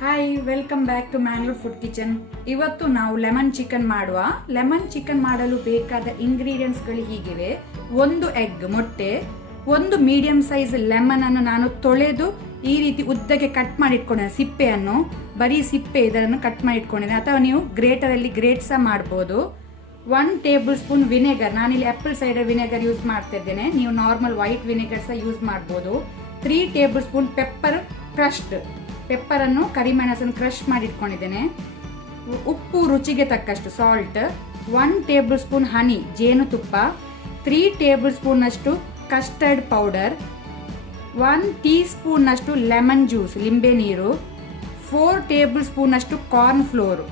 Hi, welcome back to Mangalore food kitchen. ಇವತ್ತು ನಾವು lemon chicken ಮಾಡುವ. ಲೆಮನ್ ಚಿಕನ್ ಮಾಡಲು ಬೇಕಾದ ಇಂಗ್ರೀಡಿಯೆಂಟ್ಸ್ಗಳು ಹೀಗಿವೆ: ಒಂದು ಎಗ್, ಮೊಟ್ಟೆ, ಒಂದು ಮೀಡಿಯಂ ಸೈಜ್ ಲೆಮನ್ ಅನ್ನು ನಾನು ತೊಳೆದು ಈ ರೀತಿ ಉದ್ದಕ್ಕೆ ಕಟ್ ಮಾಡಿ ಇಟ್ಕೊಂಡಿದ್ದೇನೆ. ಸಿಪ್ಪೆಯನ್ನು, ಬರೀ ಸಿಪ್ಪೆ ಇದನ್ನು ಕಟ್ ಮಾಡಿ ಇಟ್ಕೊಂಡಿದ್ದೇನೆ, ಅಥವಾ ನೀವು ಗ್ರೇಟರ್ ಅಲ್ಲಿ ಗ್ರೇಟ್ ಸಹ ಮಾಡಬಹುದು. 1 ಟೇಬಲ್ ಸ್ಪೂನ್ ವಿನೆಗರ್, ನಾನಿಲ್ಲಿ ಆಪಲ್ ಸೈಡರ್ ವಿನೆಗರ್ ಯೂಸ್ ಮಾಡ್ತಾ ಇದ್ದೇನೆ, ನೀವು ನಾರ್ಮಲ್ ವೈಟ್ ವಿನೆಗರ್ ಸಹ ಯೂಸ್ ಮಾಡಬಹುದು. 3 table spoon pepper crushed, pepper ಅನ್ನು ಕರಿಮೆಣಸನ್ನು ಕ್ರಶ್ ಮಾಡಿ ಇಟ್ಕೊಂಡಿದ್ದೇನೆ. ಉಪ್ಪು ರುಚಿಗೆ ತಕ್ಕಷ್ಟು ಸಾಲ್ಟ್, 1 ಟೇಬಲ್ ಸ್ಪೂನ್ ಹನಿ ಜೇನುತುಪ್ಪ, 3 ಟೇಬಲ್ ಸ್ಪೂನ್ ಅಷ್ಟು ಕಸ್ಟರ್ಡ್ ಪೌಡರ್, 1 ಟೀ ಸ್ಪೂನ್ ಅಷ್ಟು ಲೆಮನ್ ಜ್ಯೂಸ್ ಲಿಂಬೆ ನೀರು, 4 ಟೇಬಲ್ ಸ್ಪೂನ್ ಅಷ್ಟು ಕಾರ್ನ್ ಫ್ಲೋರ್,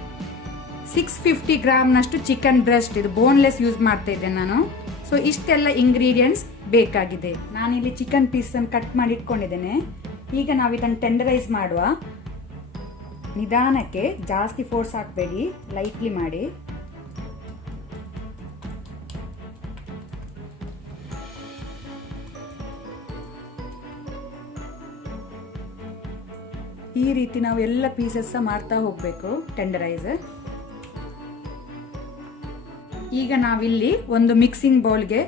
650 ಗ್ರಾಮ್ನಷ್ಟು ಚಿಕನ್ ಬ್ರೆಸ್ಟ್, ಇದು ಬೋನ್ಲೆಸ್ ಯೂಸ್ ಮಾಡ್ತಾ ಇದ್ದೇನೆ ನಾನು. ಸೊ ಇಷ್ಟೆಲ್ಲ ಇಂಗ್ರೀಡಿಯೆಂಟ್ಸ್ ಬೇಕಾಗಿದೆ. ನಾನಿಲ್ಲಿ ಚಿಕನ್ ಪೀಸ್ ಅನ್ನು ಕಟ್ ಮಾಡಿ ಇಟ್ಕೊಂಡಿದ್ದೇನೆ. ಈಗ ನಾವು ಇದನ್ನು ಟೆಂಡರೈಸ್ ಮಾಡುವ. ನಿಧಾನಕ್ಕೆ, ಜಾಸ್ತಿ ಫೋರ್ಸ್ ಹಾಕಬೇಡಿ, ಲೈಟ್ಲಿ ಮಾಡಿ. ಈ ರೀತಿ ನಾವು ಎಲ್ಲ ಪೀಸಸ್ ಮಾಡ್ತಾ ಹೋಗ್ಬೇಕು ಟೆಂಡರೈಸ್. ಈಗ ನಾವಿಲ್ಲಿ ಒಂದು ಮಿಕ್ಸಿಂಗ್ ಬೌಲ್ಗೆ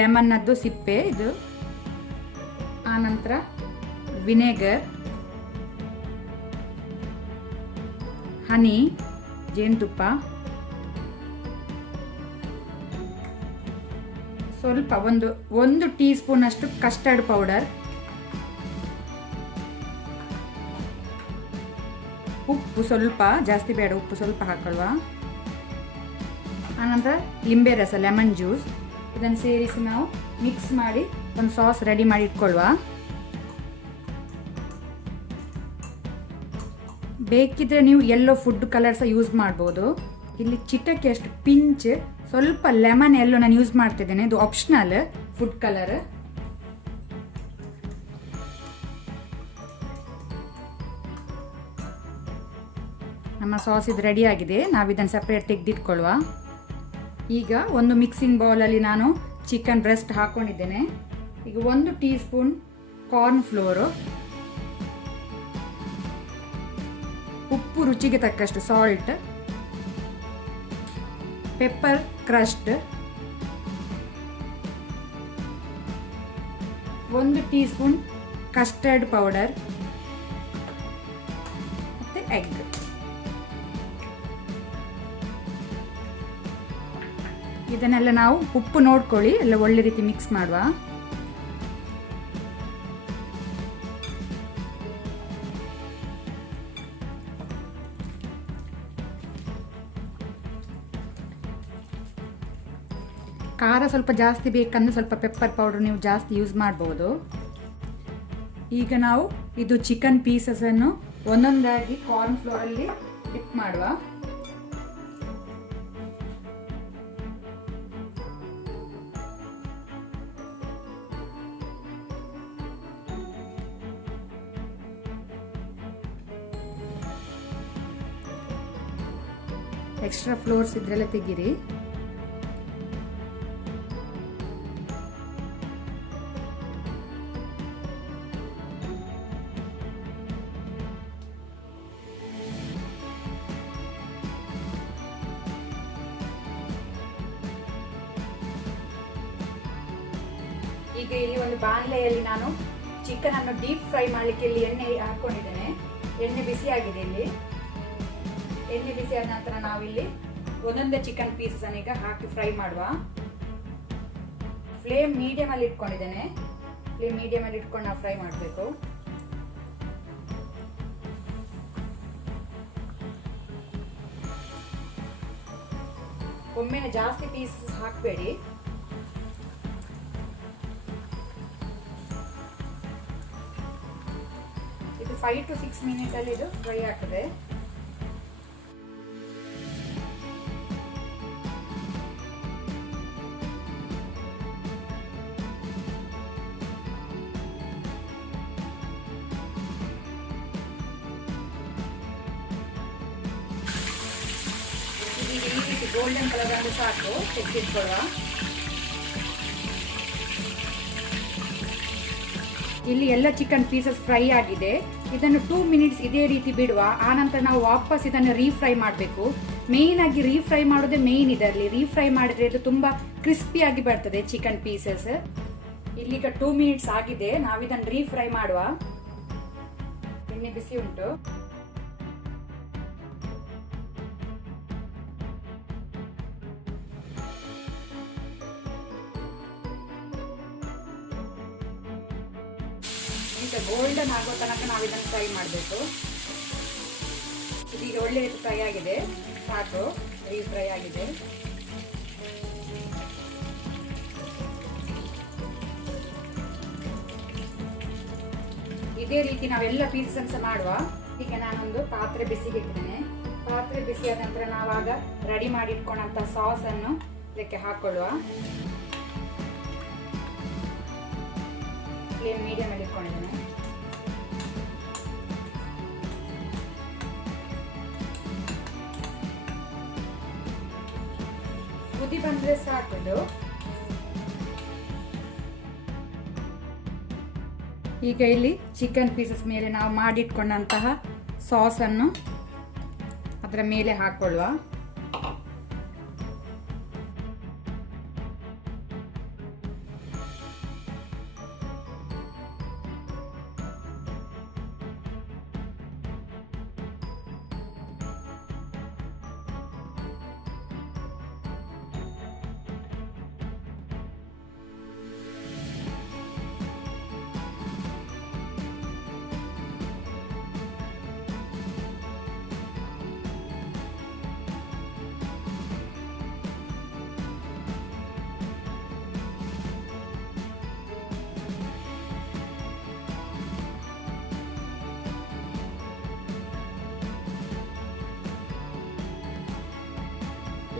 ಲೆಮನ್ ಅದ್ದು ಸಿಪ್ಪೆ, ಇದು ಆನಂತರ ವಿನೆಗರ್, ಹನಿ ಜೇನುತುಪ್ಪ, ಸ್ವಲ್ಪ ಒಂದು ಟೀ ಸ್ಪೂನ್ ಅಷ್ಟು ಕಸ್ಟರ್ಡ್ ಪೌಡರ್, ಉಪ್ಪು ಸ್ವಲ್ಪ, ಜಾಸ್ತಿ ಬೇಡ, ಉಪ್ಪು ಸ್ವಲ್ಪ ಹಾಕೊಳ್ಳುವ. ಆನಂತರ ಲಿಂಬೆ ರಸ ಲೆಮನ್ ಜ್ಯೂಸ್, ಇದನ್ನು ಸೇರಿಸಿ ನಾವು ಮಿಕ್ಸ್ ಮಾಡಿ ಒಂದು ಸಾಸ್ ರೆಡಿ ಮಾಡಿ ಇಟ್ಕೊಳ್ಳುವ. ಬೇಕಿದ್ರೆ ನೀವು ಯೆಲ್ಲೋ ಫುಡ್ ಕಲರ್ ಸಹ ಯೂಸ್ ಮಾಡ್ಬೋದು. ಇಲ್ಲಿ ಚಿಟಕ್ಕೆ ಅಷ್ಟು ಪಿಂಚ್ ಸ್ವಲ್ಪ ಲೆಮನ್ ಎಲ್ಲೋ ನಾನು ಯೂಸ್ ಮಾಡ್ತಿದ್ದೇನೆ, ಇದು ಆಪ್ಷನಲ್ ಫುಡ್ ಕಲರ್. ನಮ್ಮ ಸಾಸ್ ಇದು ರೆಡಿ ಆಗಿದೆ, ನಾವು ಇದನ್ನು ಸೆಪರೇಟ್ ತೆಗೆದಿಟ್ಕೊಳ್ಳುವ. ಈಗ ಒಂದು ಮಿಕ್ಸಿಂಗ್ ಬೌಲಲ್ಲಿ ನಾನು ಚಿಕನ್ ಬ್ರೆಸ್ಟ್ ಹಾಕೊಂಡಿದ್ದೇನೆ. ಈಗ 1 ಟೀ ಸ್ಪೂನ್ ಕಾರ್ನ್ ಫ್ಲೋರು, ಉಪ್ಪು ರುಚಿಗೆ ತಕ್ಕಷ್ಟು salt, pepper crushed, 1 tea spoon custard powder ಮತ್ತೆ ಎಗ್. ಇದನ್ನೆಲ್ಲ ನಾವು ಉಪ್ಪು ನೋಡ್ಕೊಳ್ಳಿ, ಎಲ್ಲ ಒಳ್ಳೆ ರೀತಿ ಮಿಕ್ಸ್ ಮಾಡುವ. ಖಾರ ಸ್ವಲ್ಪ ಜಾಸ್ತಿ ಬೇಕಂದ್ರೆ ಸ್ವಲ್ಪ ಪೆಪ್ಪರ್ ಪೌಡರ್ ನೀವು ಜಾಸ್ತಿ ಯೂಸ್ ಮಾಡಬಹುದು. ಈಗ ನಾವು ಇದು ಚಿಕನ್ ಪೀಸಸ್ ಅನ್ನು ಒಂದೊಂದಾಗಿ ಕಾರ್ನ್ ಫ್ಲೋರ್ ಅಲ್ಲಿ ಡಿಪ್ ಮಾಡುವ. ಎಕ್ಸ್ಟ್ರಾ ಫ್ಲೋರ್ಸ್ ಇದ್ರೆಲ್ಲ ತೆಗೀರಿ. ಈಗ ಇಲ್ಲಿ ಒಂದು ಬಾಣಲೆಯಲ್ಲಿ ನಾನು ಚಿಕನ್ ಅನ್ನು ಡೀಪ್ ಫ್ರೈ ಮಾಡಲಿಕ್ಕೆ ಇಲ್ಲಿ ಎಣ್ಣೆ ಹಾಕೊಂಡಿದ್ದೇನೆ. ಎಣ್ಣೆ ಬಿಸಿ ಆಗಿದೆ. ಇಲ್ಲಿ ಎಣ್ಣೆ ಬಿಸಿ ಆದ ನಂತರ ನಾವಿಲ್ಲಿ ಒಂದೊಂದೇ ಚಿಕನ್ ಪೀಸಸ್ ಅನ್ನು ಈಗ ಹಾಕಿ ಫ್ರೈ ಮಾಡುವ. ಫ್ಲೇಮ್ ಮೀಡಿಯಂ ಅಲ್ಲಿ ಇಟ್ಕೊಂಡಿದ್ದೇನೆ. ಫ್ಲೇಮ್ ಮೀಡಿಯಂ ಅಲ್ಲಿ ಇಟ್ಕೊಂಡು ನಾವು ಫ್ರೈ ಮಾಡಬೇಕು. ಒಮ್ಮೆನೆ ಜಾಸ್ತಿ ಪೀಸಸ್ ಹಾಕಬೇಡಿ. ಇದು 5 to 6 ಮಿನಿಟ್ ಅಲ್ಲಿ ಇದು ಫ್ರೈ ಆಗ್ತದೆ. ಈ ರೀತಿ ಗೋಲ್ಡನ್ ಕಲರ್ ಅಂದ್ರೆ ಸಾಕು, ತೆಗೆದಿಟ್ಕೊಳ್ಳುವ. ಇಲ್ಲಿ ಎಲ್ಲ ಚಿಕನ್ ಪೀಸಸ್ ಫ್ರೈ ಆಗಿದೆ. ಇದನ್ನು 2 ಮಿನಿಟ್ಸ್ ಇದೇ ರೀತಿ ಬಿಡುವ. ಆನಂತರ ನಾವು ವಾಪಸ್ ಇದನ್ನು ರೀಫ್ರೈ ಮಾಡಬೇಕು. ಮೇಯ್ನ್ ಆಗಿ ರೀಫ್ರೈ ಮಾಡೋದೇ ಮೇಯ್ನ್ ಇದರಲ್ಲಿ. ರೀಫ್ರೈ ಮಾಡಿದ್ರೆ ಇದು ತುಂಬಾ ಕ್ರಿಸ್ಪಿ ಆಗಿ ಬರ್ತದೆ ಚಿಕನ್ ಪೀಸಸ್. ಇಲ್ಲಿಗ 2 ಮಿನಿಟ್ಸ್ ಆಗಿದೆ. ನಾವು ಇದನ್ನು ರೀಫ್ರೈ ಮಾಡುವ. ಎಣ್ಣೆ ಬಿಸಿ ಉಂಟು. ಈಗ ಗೋಲ್ಡನ್ ಆಗೋ ತನಕ ನಾವು ಇದನ್ನು ಫ್ರೈ ಮಾಡಬೇಕು. ಇದೀಗ ಒಳ್ಳೆ ಫ್ರೈ ಆಗಿದೆ, ಸಾಕು. ಫ್ರೈ ಆಗಿದೆ. ಇದೇ ರೀತಿ ನಾವೆಲ್ಲ ಪೀಸಸ್ ಮಾಡುವ. ಈಗ ನಾನೊಂದು ಪಾತ್ರೆ ಬಿಸಿಗೆ ಇಡ್ತೇನೆ. ಪಾತ್ರೆ ಬಿಸಿಯಾದ ನಂತರ ನಾವಾಗ ರೆಡಿ ಮಾಡಿ ಇಟ್ಕೊಂಡಂತ ಸಾಸ್ ಅನ್ನು ಇದಕ್ಕೆ ಹಾಕೊಳ್ಳುವ. ಫ್ಲೇಮ್ ಮೀಡಿಯಂ ಅಲ್ಲಿ ಇಟ್ಕೊಂಡಿದ್ದೇನೆ. ಕುದಿ ಬಂದ್ರೆ ಸಾಕು. ಈಗ ಇಲ್ಲಿ ಚಿಕನ್ ಪೀಸಸ್ ಮೇಲೆ ನಾವು ಮಾಡಿಟ್ಕೊಂಡಂತಹ ಸಾಸ್ ಅನ್ನು ಅದರ ಮೇಲೆ ಹಾಕೊಳ್ಳುವ.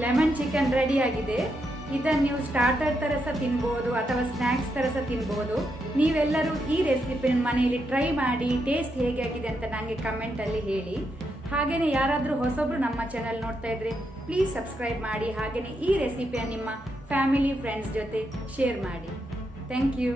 ಲೆಮನ್ ಚಿಕನ್ ರೆಡಿ ಆಗಿದೆ. ಇದನ್ನು ನೀವು ಸ್ಟಾರ್ಟರ್ ತರ ಸಹ ತಿನ್ಬಹುದು ಅಥವಾ ಸ್ನಾಕ್ಸ್ ತರ ಸಹ ತಿನ್ಬಹುದು. ನೀವೆಲ್ಲರೂ ಈ ರೆಸಿಪಿ ಮನೆಯಲ್ಲಿ ಟ್ರೈ ಮಾಡಿ ಟೇಸ್ಟ್ ಹೇಗೆ ಆಗಿದೆ ಅಂತ ನನಗೆ ಕಮೆಂಟ್ ಅಲ್ಲಿ ಹೇಳಿ. ಹಾಗೇನೆ ಯಾರಾದರೂ ಹೊಸಬ್ರು ನಮ್ಮ ಚಾನೆಲ್ ನೋಡ್ತಾ ಇದ್ರೆ ಪ್ಲೀಸ್ ಸಬ್ಸ್ಕ್ರೈಬ್ ಮಾಡಿ. ಹಾಗೇನೆ ಈ ರೆಸಿಪಿಯನ್ನು ನಿಮ್ಮ ಫ್ಯಾಮಿಲಿ ಫ್ರೆಂಡ್ಸ್ ಜೊತೆ ಶೇರ್ ಮಾಡಿ. Thank you.